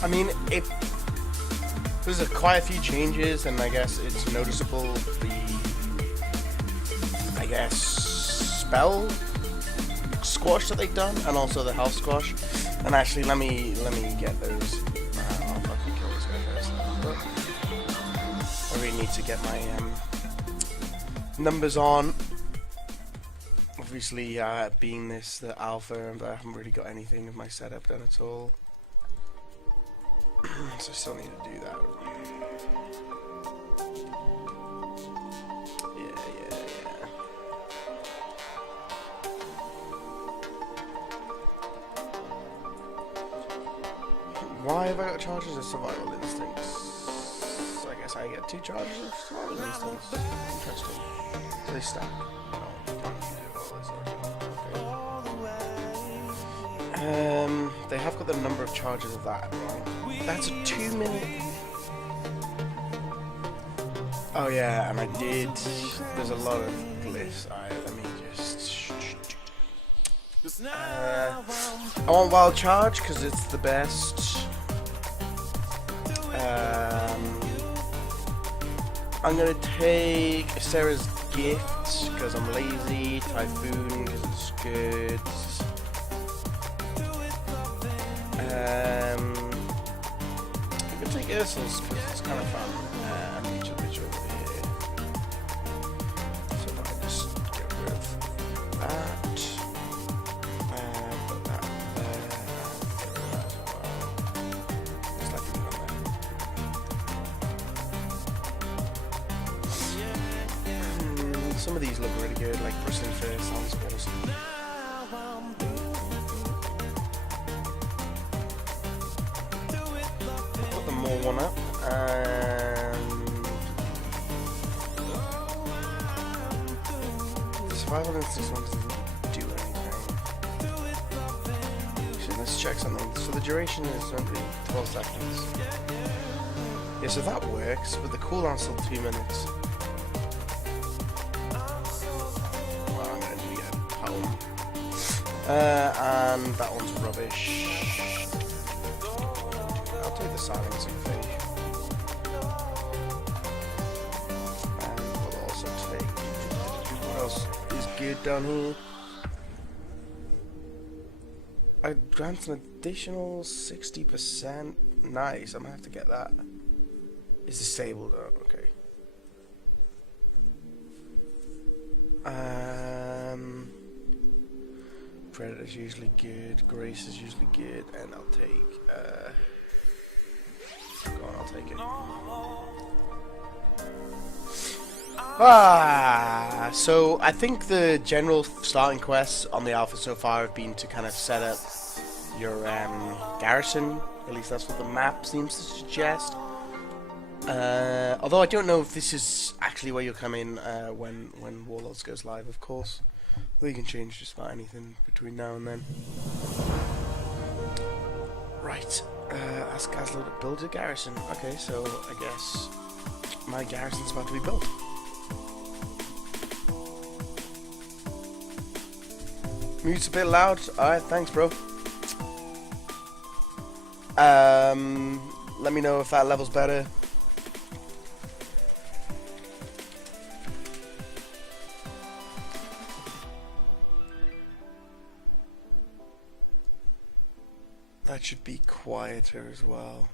I mean, if there's quite a few changes, and I guess it's noticeable the, I guess, spell squash that they've done, and also the health squash. And actually, let me get those. I'll fucking kill this guy first. I really need to get my numbers on. Obviously, being this the alpha, I haven't really got anything of my setup done at all. So I still need to do that. Yeah. Why have I got charges of survival instincts? I guess I get 2 charges of survival instincts. Interesting. Do they stack? No. They have got the number of charges of that, right? That's a 2-minute. Oh yeah, and I did. There's a lot of glyphs. Alright, let me just. I want wild charge because it's the best. I'm gonna take Sarah's gift because I'm lazy. Typhoon because it's good. I'm gonna take Ursul's because it's kind of fun. And Rich over here. So if I can just get rid of that. Put that there. Get rid of that as well. It's like it's on there. Some of these look really good, like Bristling Fur sounds awesome. One up, and the survival instincts one doesn't do anything. So let's check something. So the duration is only 12 seconds. Yeah, so that works, but the cooldown's still 2 minutes. Well, I'm gonna do get a poem. And that one's rubbish. I'll take the silencing phase. And we'll also take. What else is good down here? I grant an additional 60%. Nice, I'm gonna have to get that. It's disabled, okay. Predator's usually good, Grace is usually good, and I'll take go on, I'll take it. So I think the general starting quests on the alpha so far have been to kind of set up your garrison. At least that's what the map seems to suggest. Although I don't know if this is actually where you'll come in when Warlords goes live, of course. Well, you can change just about anything between now and then. Right. Ask Gazlo to build a garrison. Okay, so I guess my garrison's about to be built. Mute's a bit loud. Alright, thanks, bro. Let me know if that level's better. That should be quieter as well.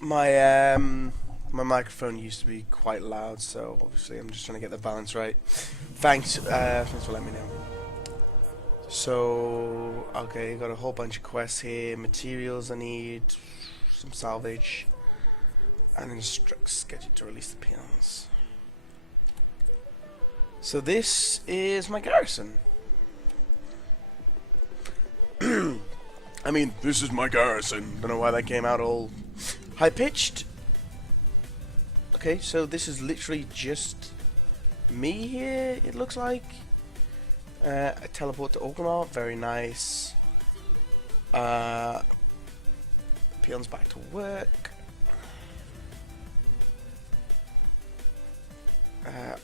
My microphone used to be quite loud, so obviously I'm just trying to get the balance right. Thanks for letting me know. So, okay, got a whole bunch of quests here. Materials I need, some salvage, and instructs get you to release the peons. So this is my garrison. I mean, this is my garrison. Don't know why that came out all high-pitched. Okay, so this is literally just me here, it looks like. A teleport to Orgrimmar, very nice. Peon's back to work.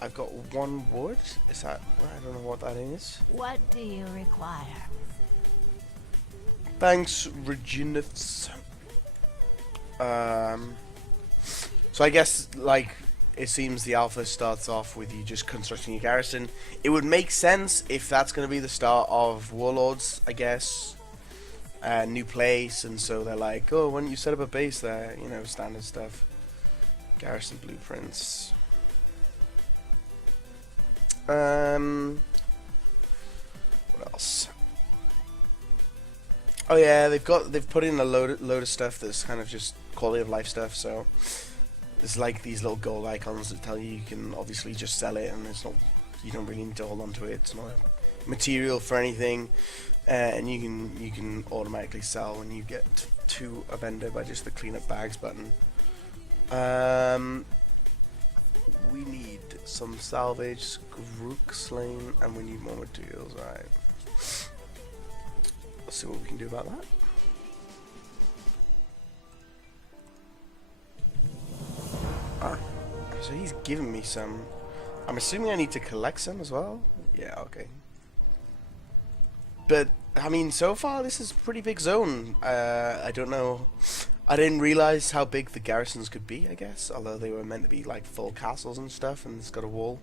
I've got 1 wood. Is that? I don't know what that is. What do you require? Thanks, Reginiths. So I guess, like, it seems the alpha starts off with you just constructing a garrison. It would make sense if that's going to be the start of Warlords, I guess. New place, and so they're like, oh, why don't you set up a base there? You know, standard stuff. Garrison blueprints. What else? Oh yeah, they've put in a load of stuff that's kind of just quality of life stuff. So there's like these little gold icons that tell you can obviously just sell it, and it's not, you don't really need to hold on to it. It's not a material for anything, and you can automatically sell when you get to a vendor by just the clean up bags button. We need some salvage, Grook slain, and we need more materials. Alright. Let's see what we can do about that. Ah, so he's giving me some. I'm assuming I need to collect some as well? Yeah, okay. But, I mean, so far this is a pretty big zone. I don't know. I didn't realize how big the garrisons could be, I guess. Although they were meant to be like full castles and stuff, and it's got a wall.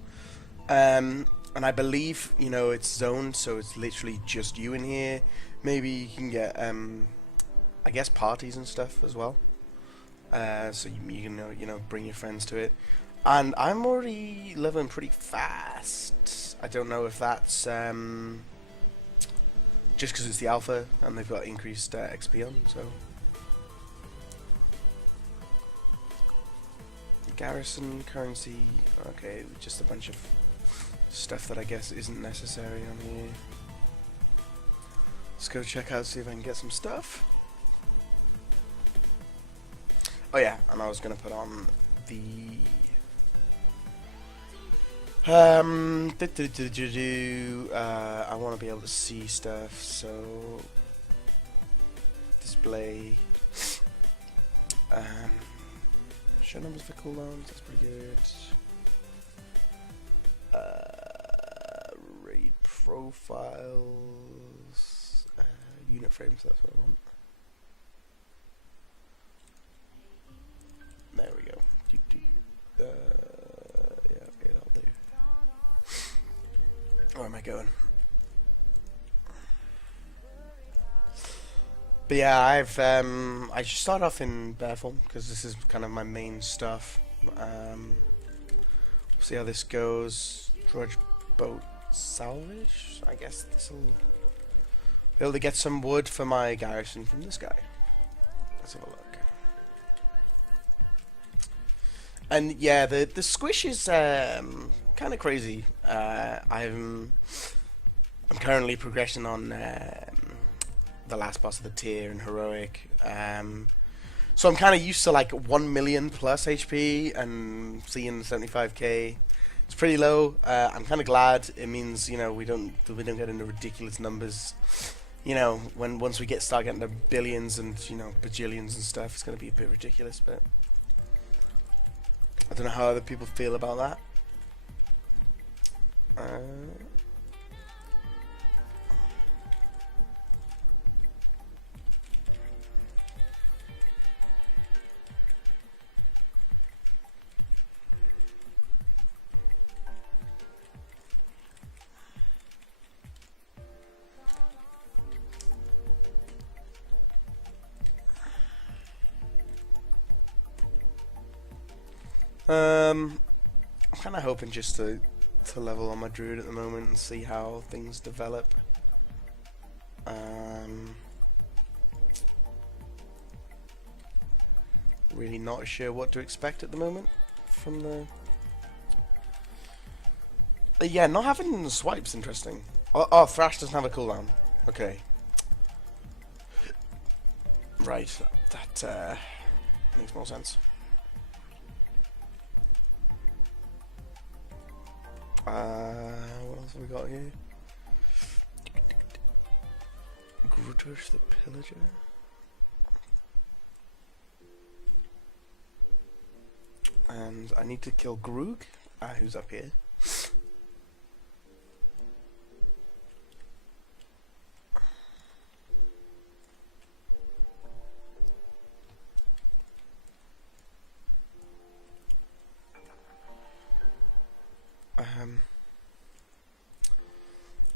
And I believe, you know, it's zoned, so it's literally just you in here. Maybe you can get, I guess, parties and stuff as well. So you can, you know, bring your friends to it. And I'm already leveling pretty fast. I don't know if that's just because it's the alpha and they've got increased XP on, so. Garrison, currency, okay, just a bunch of stuff that I guess isn't necessary on here. Let's go check out, see if I can get some stuff. Oh yeah, and I was gonna put on the I want to be able to see stuff, so display. Show numbers for cooldowns, that's pretty good. Raid profiles, unit frames, that's what I want. There we go. Yeah, okay, that'll do. Where am I going? But yeah, I just start off in bear form because this is kind of my main stuff. See how this goes. Drudge boat salvage. I guess this will be able to get some wood for my garrison from this guy. Let's have a look. And yeah, the squish is kind of crazy. I'm currently progressing on the last boss of the tier in heroic, so I'm kind of used to like 1 million plus HP and seeing 75k. It's pretty low. I'm kind of glad. It means, you know, we don't get into ridiculous numbers. You know, once we start getting to billions and, you know, bajillions and stuff, it's gonna be a bit ridiculous. But I don't know how other people feel about that. I'm kind of hoping just to level on my druid at the moment and see how things develop. Really not sure what to expect at the moment from the. Yeah, not having the swipes interesting. Oh, Thrash doesn't have a cooldown. Okay. Right, that makes more sense. What else have we got here? Grutush the Pillager. And I need to kill Grug. who's up here.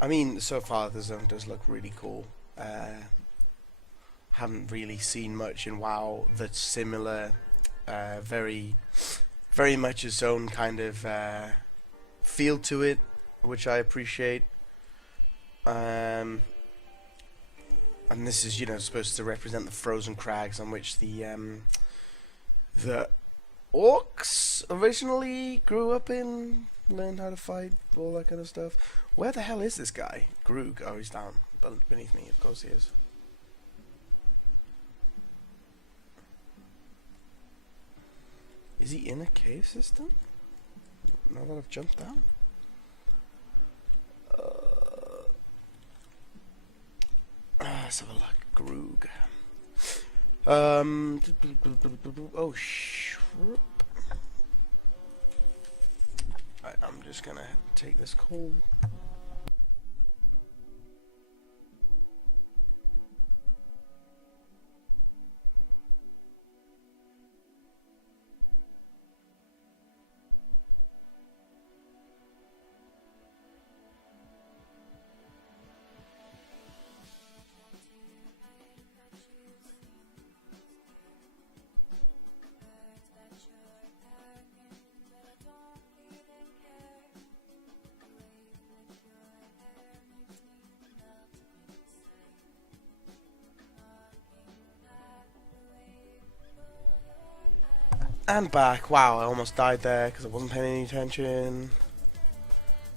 I mean, so far the zone does look really cool. Haven't really seen much in WoW that's similar. Very much its own kind of feel to it, which I appreciate. And this is, you know, supposed to represent the frozen crags on which the orcs originally grew up in, learned how to fight, all that kind of stuff. Where the hell is this guy? Grug. Oh, he's down beneath me. Of course he is. Is he in a cave system? Now that I've jumped down? Let's have a look. Grug. Oh, shroop. I'm just gonna take this call. And back. Wow, I almost died there because I wasn't paying any attention.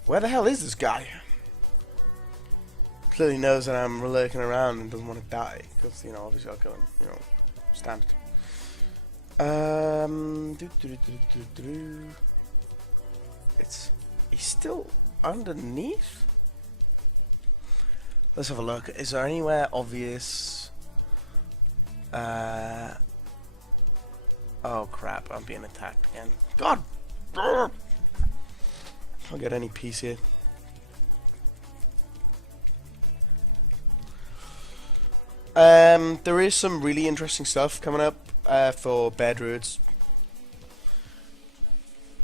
Where the hell is this guy? Clearly knows that I'm lurking around and doesn't want to die. Because, you know, obviously I'll go and, you know, stand. He's still underneath? Let's have a look. Is there anywhere obvious? Oh crap, I'm being attacked again. God! Can't get any peace here. There is some really interesting stuff coming up for bear druids.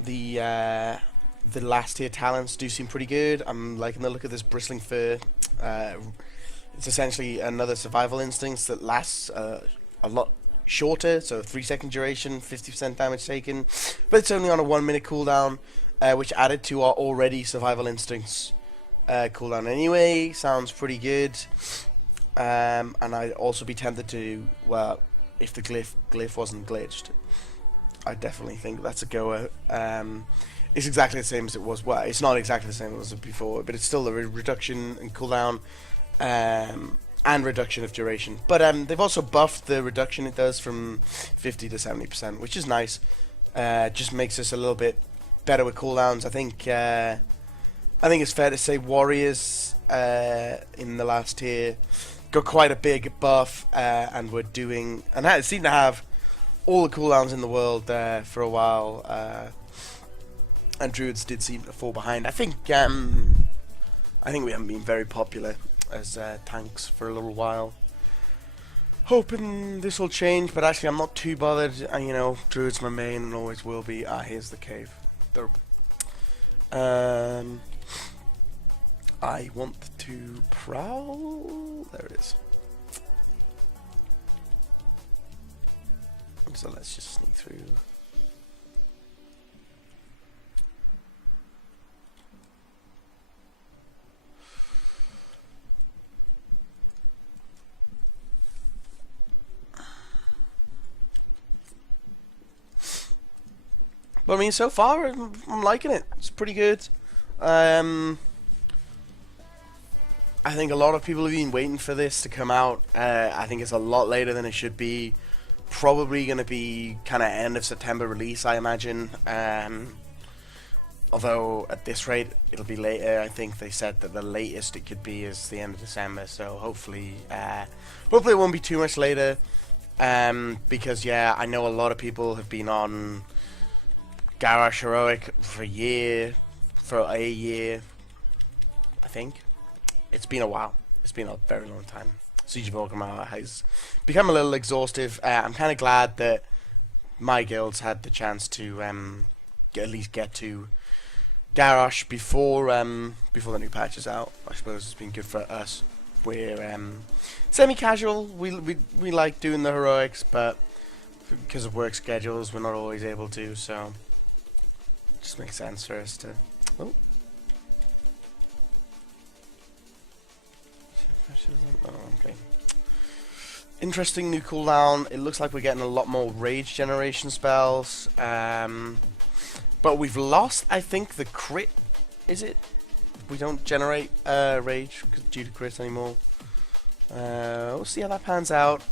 The last tier talents do seem pretty good. I'm liking the look of this bristling fur. It's essentially another survival instincts that lasts a lot shorter, so 3-second duration, 50% damage taken, but it's only on a 1-minute cooldown, which added to our already survival instincts cooldown anyway. Sounds pretty good. And I'd also be tempted to, well, if the glyph wasn't glitched, I definitely think that's a goer. It's exactly the same as it was. Well, it's not exactly the same as it was before, but it's still a reduction in cooldown. And reduction of duration, but they've also buffed the reduction it does from 50 to 70%, which is nice. Just makes us a little bit better with cooldowns. I think it's fair to say warriors in the last tier got quite a big buff, and were doing and seem to have all the cooldowns in the world for a while. And druids did seem to fall behind. I think we haven't been very popular as tanks for a little while. Hoping this will change, but actually I'm not too bothered. You know, druid's my main and always will be. Here's the cave. Derp. I want to prowl. There it is. So let's just sneak through. But I mean, so far I'm liking it. It's pretty good. I think a lot of people have been waiting for this to come out. I think it's a lot later than it should be. Probably going to be kind of end of September release, I imagine. Although at this rate it'll be later. I think they said that the latest it could be is the end of December. So hopefully it won't be too much later. Because yeah, I know a lot of people have been on Garrosh heroic for a year, I think. It's been a while. It's been a very long time. Siege of Orgrimmar has become a little exhaustive. I'm kind of glad that my guilds had the chance to at least get to Garrosh before the new patch is out. I suppose it's been good for us. We're semi-casual. We like doing the heroics, but because of work schedules, we're not always able to. So it just makes sense for us to. Oh. Oh, okay. Interesting new cooldown. It looks like we're getting a lot more rage generation spells. But we've lost, I think, the crit. Is it? We don't generate rage due to crit anymore. We'll see how that pans out.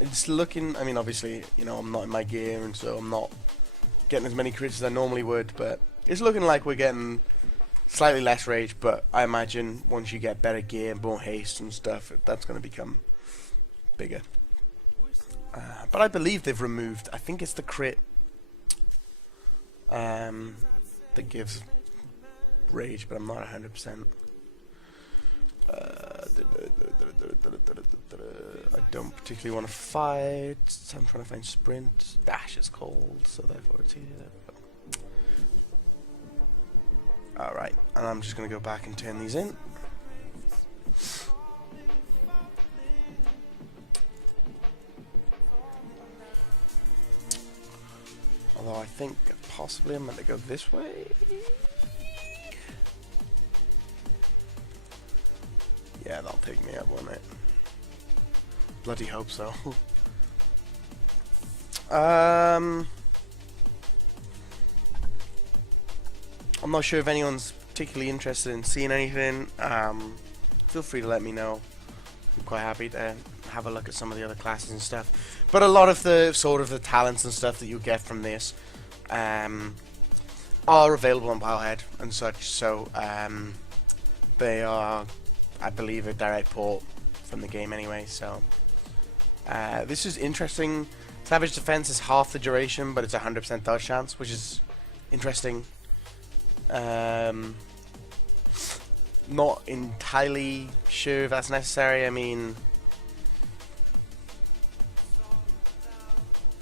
It's looking. I mean, obviously, you know, I'm not in my gear, and so I'm not getting as many crits as I normally would. But it's looking like we're getting slightly less rage. But I imagine once you get better gear, more haste and stuff, that's going to become bigger. But I believe they've removed. I think it's the crit. That gives rage, but I'm not 100%. I don't particularly want to fight. So I'm trying to find sprint. Dash is cold, so therefore it's here. Alright, and I'm just going to go back and turn these in. Although I think possibly I'm meant to go this way. Yeah, that'll take me up, won't it? Bloody hope so. I'm not sure if anyone's particularly interested in seeing anything. Feel free to let me know. I'm quite happy to have a look at some of the other classes and stuff. But a lot of the sort of the talents and stuff that you get from this are available on Wildhead and such. So they are, I believe, a direct port from the game anyway. So this is interesting. Savage defense is half the duration, but it's 100% dodge chance, which is interesting. Not entirely sure if that's necessary. I mean,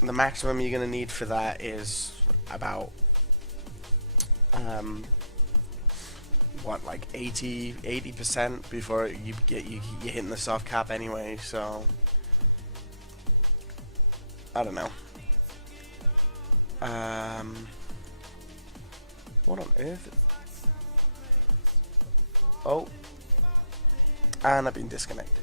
the maximum you're gonna need for that is about what, like 80% before you're hitting the soft cap anyway. So I don't know. What on earth? Oh, and I've been disconnected.